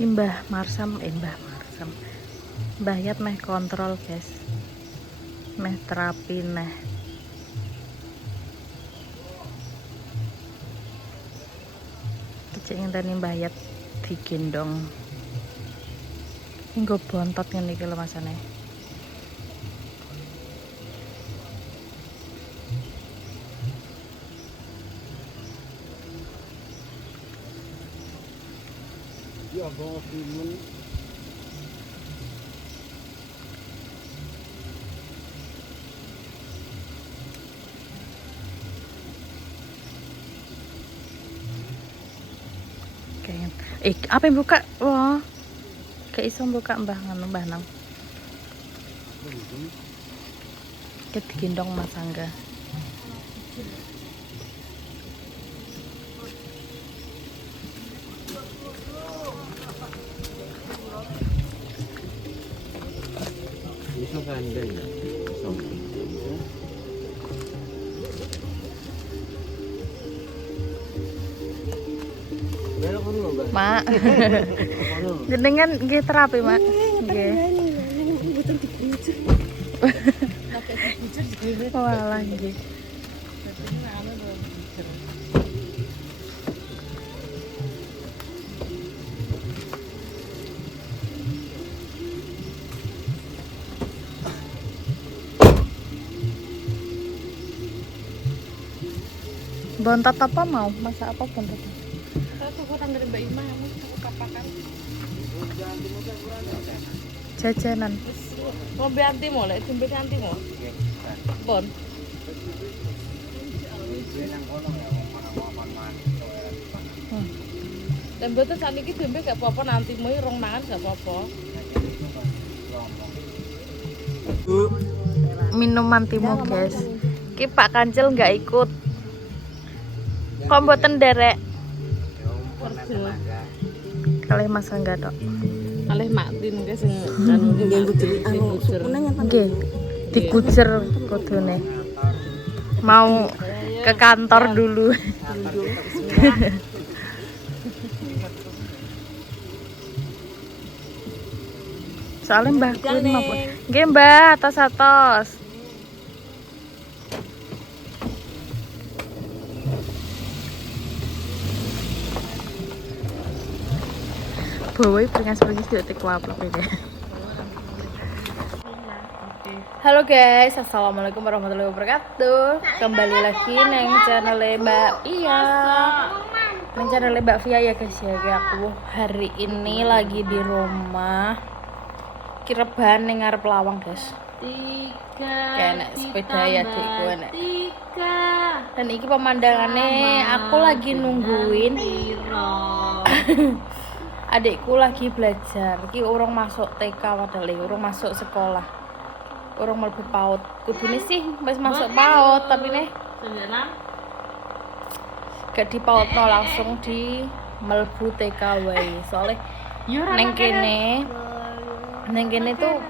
Mbah Marsam, Mbah Yat meh kontrol guys, meh terapi neh. Kecik ngenteni Mbah Yat digendong. Nggo bontot ngene iki lho masane. Ya bawa timun. Apa yang buka? Wah. Kayak iso buka Mbah ngono Mbah Nang. Ket digendong Mas Angga. Iso kandeng ya. Iso. Mak. Jenengan nggih terapi, Mak. Nggih. Walah nggih. Bontot apa mau? Masak apa bontot? Aku kurang dari Mbak Ima, aku kapakan. Jajanan. Ngombe anti mau, lek jembe anti mau. Bon. Dan betul saat ini jembe gak apa-apa, nanti mau rong mangan gak apa-apa. Minuman timu guys. Ki Pak Kancil nggak ikut. Kok mboten derek? Kalih Mas Angga tok. Alih Maktin guys sing anu Nggih. Dikujer kudune. Mau ke kantor dulu. Soalnya Mbah Kun maupun. Nggih Mbah, atos-atos. Bawai peringas-peringas tidak tekwaplok ini. Halo guys, assalamualaikum warahmatullahi wabarakatuh. Kembali lagi neng channel Mbak Iya. Neng channel Mbak Via ya guys ya. Aku hari ini lagi di rumah. Kireban ning ngarep lawang guys. Kayak sepeda ya adikku enak. Dan iki pemandangannya aku lagi nungguin adikku lagi belajar. Iki urung masuk TK padahal urung masuk sekolah. Urung mlebu PAUD. Kudune sih wis masuk PAUD tapi nih gak di PAUD no, langsung di mlebu TK wae. Soalnya neng kene tuh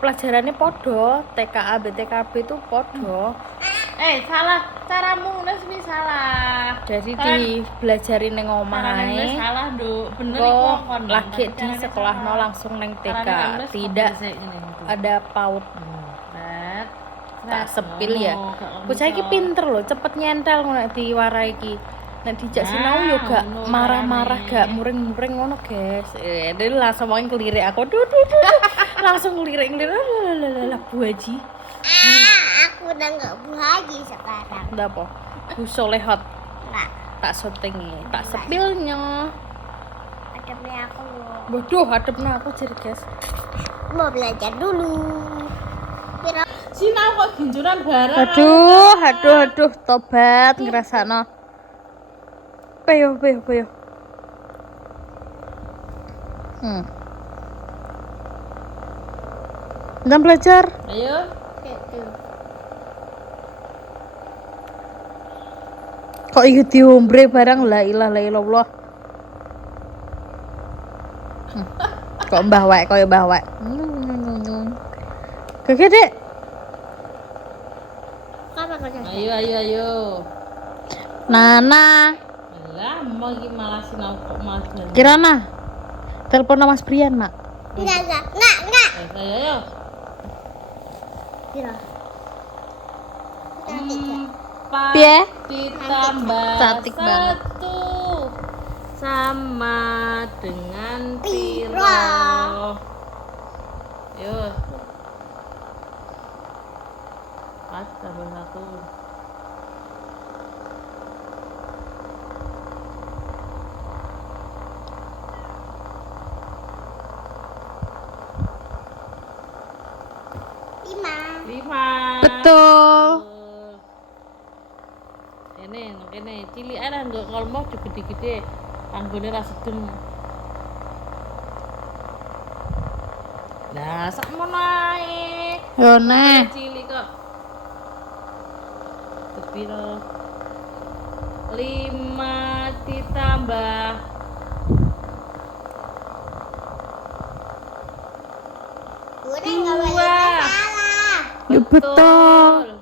pelajarannya podo, TKA, BTKB tuh podo. Salah caramu wis salah. Jadi dibelajarin neng omahe. Salah, Nduk. Bener Kok iku lagi di sekolah no langsung neng TK, tidak ada PAUD. Tak sepil ya. Bocah iki pinter loh, cepet nyentel ngono diwarai iki. Nek dijak sinau yo gak marah-marah, gak muring-muring ngono, guys. Dia langsung main kelirik aku. Duh. Langsung ngelirik lah Bu Haji. Aku udah nggak Bu Haji sekarang. Udah apa? Bu Solehot. Nggak, Tak syutingi, tak sepilnya. ademnya aku Bodoh, hadapnya aku jadi guys. mau belajar dulu. Kira Sinau kok ginjuran bareng. Aduh, tobat ngerasano. Peyo. Jangan belajar. Ayo. gitu. Kok iki diombre barang la ilaha illallah. Kok mbah wae koyo mbah wae. Gege Dek. Kapan kerja? Ayo. Nana, Lah, mau iki malah sinau kok malah. Kirana. Telepon Mas Brian, Mak. Enggak. Ayo. Piro? 4 Piye? ditambah Cantik banget. 1 sama dengan Piro? piro? Yo. 4 tambah 1. Lima. 5. Betul. Kene cilik ae nggo ngolmo gede-gede. Anggone ra sedeng. Lah sakmono ae. Yo neh. Cilik kok. Sepiro? 5 ditambah Udah enggak boleh Dua. salah. Ya, betul.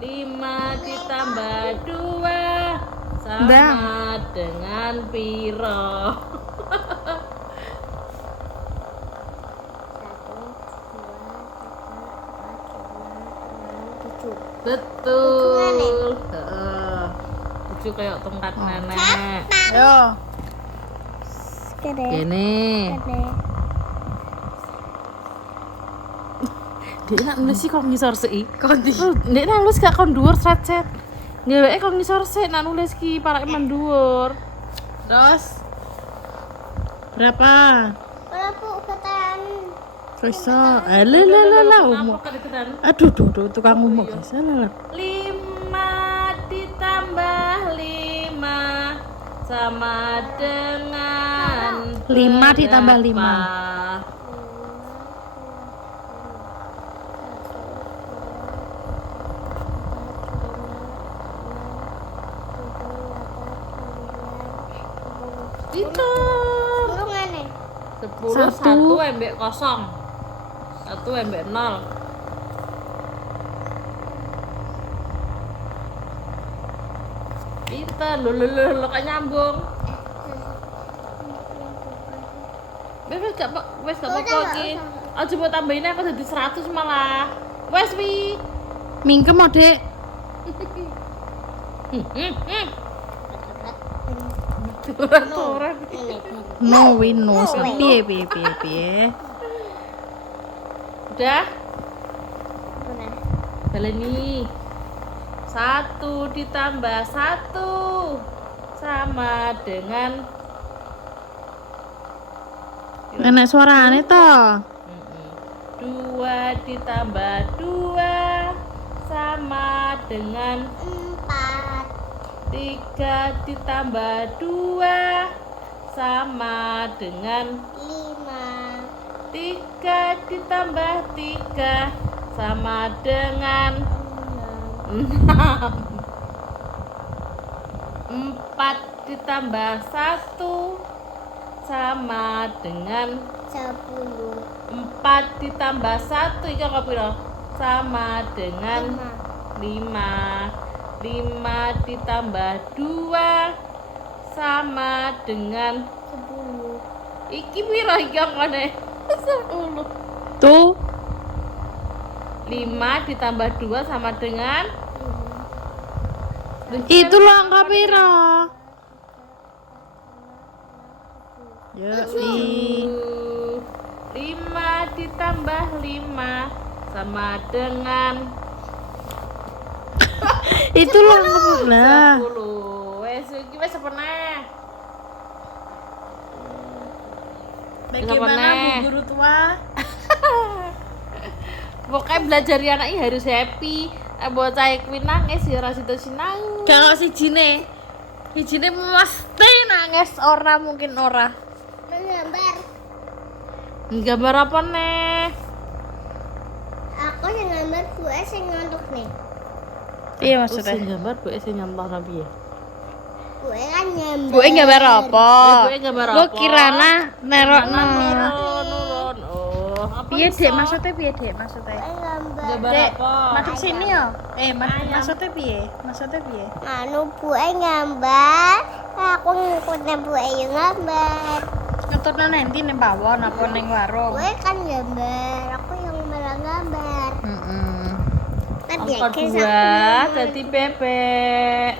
5 ditambah 2 sama Bang. dengan piro? 1, 2, 3, 4, 5, 6, 7. Betul. Heeh. Lucu kayak tongkat nenek. Yo. Kene. Ini. Dia nak nulis sih kok ngisor sih. Kondi. Dia nak nulis gak kon dhuwur set. Dheweke kok ngisor sih nak nulis ki parake mandhuwur. Terus berapa? Berapa ukatan? Bisa. Alah. Apa kedeketan? Aduh, tukang ngomong guys. Alah. 5 ditambah 5 sama dengan 5 ditambah berapa? 5. Pinter. Kurungan nih. 10 Satu. 1 embek kosong. 1 embek 0. Pinter, lo kan nyambung. Wes gak apa-apa iki. Aja mau tambahin apa jadi 100 malah. Wes wi. Mingkem mau, Dek. Turun-turun. No win no. Piye. Udah, Udah. baleni. 1 ditambah 1 sama dengan Enak suarane to. 2 ditambah 2 sama dengan 4. 3 ditambah 2 sama dengan 5. 3 ditambah 3 sama dengan 6. 4 ditambah 1 sama dengan 10. 4 ditambah 1 iki kok piro? Sama dengan 5. 5 ditambah 2 sama dengan 10. iki piro iki angkane? 10. Tuh. 5 ditambah 2 sama dengan Itu lo angka piro? Yo, 5 ditambah 5 sama dengan itu lo angka piro? Lah. 10. Wes iki wis pernah. Bagaimana Bu Guru Tua? Pokoknya belajar anaknya harus happy. Bocah kuwi nangis ya ora sida sinau. Kalau sijine mesti nangis ora mungkin ora. Menggambar. Gambar apa nih? Aku yang gambar gue sing ngantuk nih. Iya Sing maksudnya. gambar bu sing nyontokno piye? Gue kan gambar. Gue gambar apa? Gue gambar Gue apa? kirana nerokno. Nurun. Oh, apa Piye iso? Dek maksudnya piye Dek maksudnya? Gue gambar. Gambar Dek, apa? madep sini yo. Maksudnya piye? Maksudnya piye? Anu gue gambar. Aku ngikutin gue yang gambar. Fotonya nanti nih pawon apa neng warung? Gue kan gambar, aku yang malah gambar. Kan dia Angka 2 jadi bebek.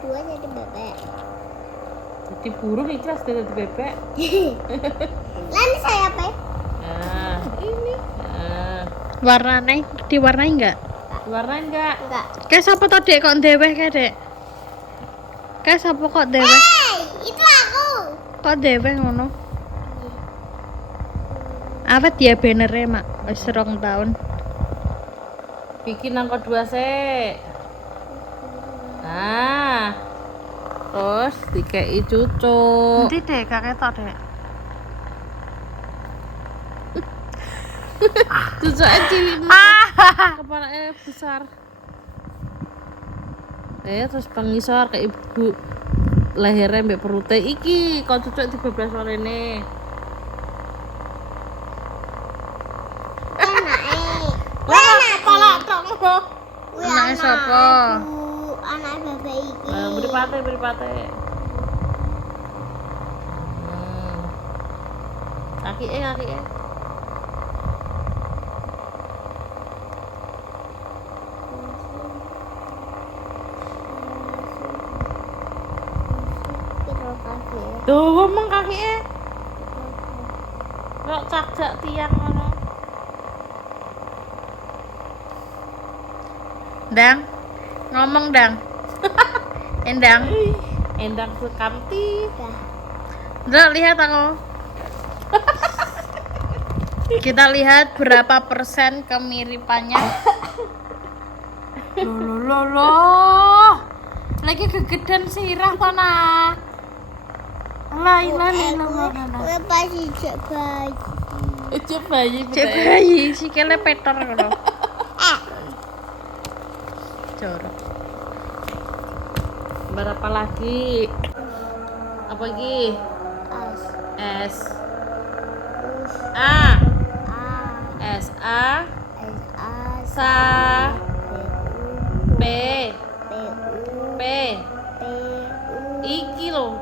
Gue jadi bebek. Jadi burung ikhlas jadi bebek. Lalu saya apa? Nah, ini. Nah, Warnanya diwarnai enggak? warna enggak? Enggak. Kayak siapa tau dek kok deweh kayak dek? Kayak siapa kok deweh? Hey, itu aku. Kok deweh ngono? Awet ya bannernya mak, wis 2 tahun. Bikin angka 2 sih. Nah. Terus dikei cucuk. Nanti dek kakek tau dek. Cucuk aja kepalanya besar. Terus pengisor ke ibu lehernya mbak perutnya iki kau cucuk 13 sore ini. Lah kepala tok. Anaknya siapa? Anak bebek iki. Beri pate. Kaki. Tuh ngomong kaki. Kok cagak tiang ngono. Dang, ngomong dang. Endang. Endang sekamti. Udah lihat aku. Kita lihat berapa persen kemiripannya. Loh. Lagi kegedean sirah tanah. Lah. Gue pasti cek bayi. Cek bayi. Cek bayi sikile petor ngono. Jorok. Berapa lagi? Apa lagi? S. S A A. S A S A. Sa P P Iki lo.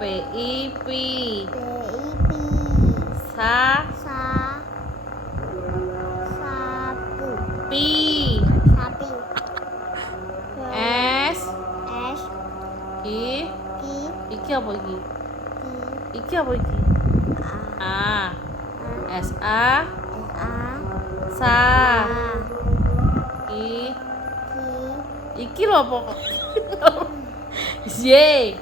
P I P Sa Sapu. P Sapi. S S. I Ki. Iki apa iki? Ki. Iki apa iki? A S A S A. Sa I Ki. Iki lo apa? Y Y.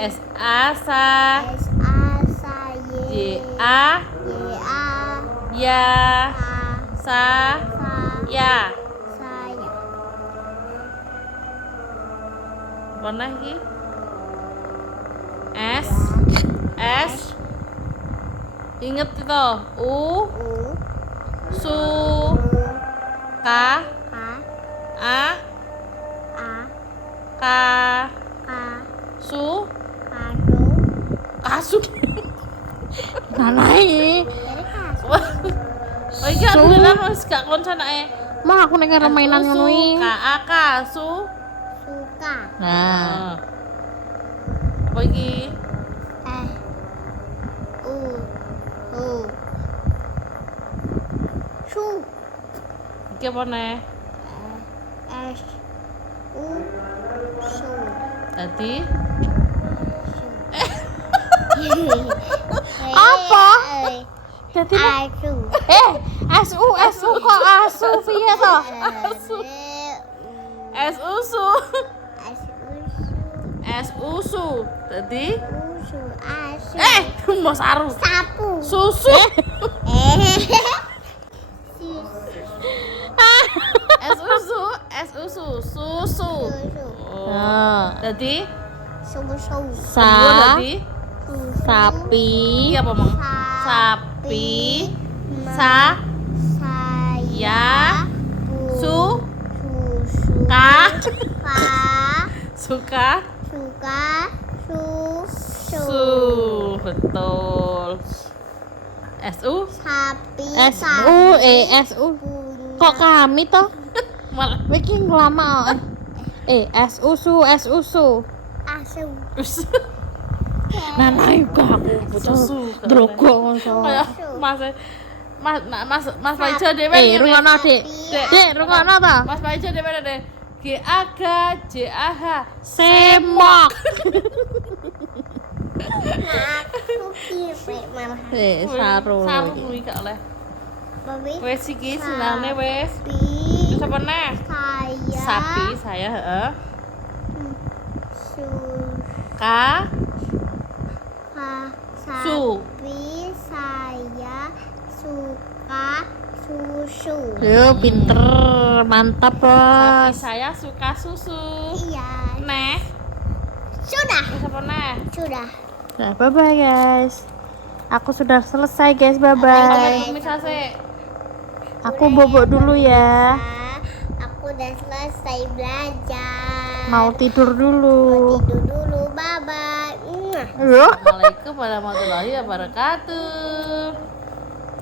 S A Sa S A. Sa. Y A Y A. Ya A. Sa Sa. Ya. Saya. Warna lagi S inget itu U U. Su K A. A A. K K. Su Kado. Kasu. Nanae. Dari kas. Oh iki aku bilang wis gak konsen ae. Mah aku nek karo mainan ngono iki. K A K Su. Suka. Nah, Apa iki? U. U. Su. Iki apa nih? S. U. Su. Jadi Apa? Jadi asu. SU kok asu piye to? S usu. S usu. Jadi Usu. Asu. mau saru. Sapu. Susu. S usu, susu. Susu. Oh. Jadi Susu. Sa tadi sapi iki apa, Mang? Sapi. Sa Saya. su Susu. ka Ka. suka Suka. su. Betul. SU Sapi. SU kok kami toh malah iki lama SU su Asu. Nana juga aku bocah Susu. drogo ngono. Kayak Mas Paijo dhewe. Eh, rungokno, Dik. Dik, rungokno ta? Mas Paijo dhewe deh. GAG JAH Semok. Aku kira malah. Saru. Saru kuwi gak oleh. Babi. Wes iki senane wes. Sapi. Terus apa neh? Saya. Sapi saya heeh. Su. Ka Su. Sapi saya suka susu. Yo, pinter, mantap, Sapi Bos. saya suka susu. Iya. Neh. Sudah. Terus apa neh? Sudah. Nah, bye-bye, guys. Aku sudah selesai, guys. Pamit Bye-bye. pemirsa sih. Aku bobok dulu ya. Aku udah selesai belajar. Mau tidur dulu. Tidur dulu. Bye bye. Yo. Assalamualaikum warahmatullahi wabarakatuh.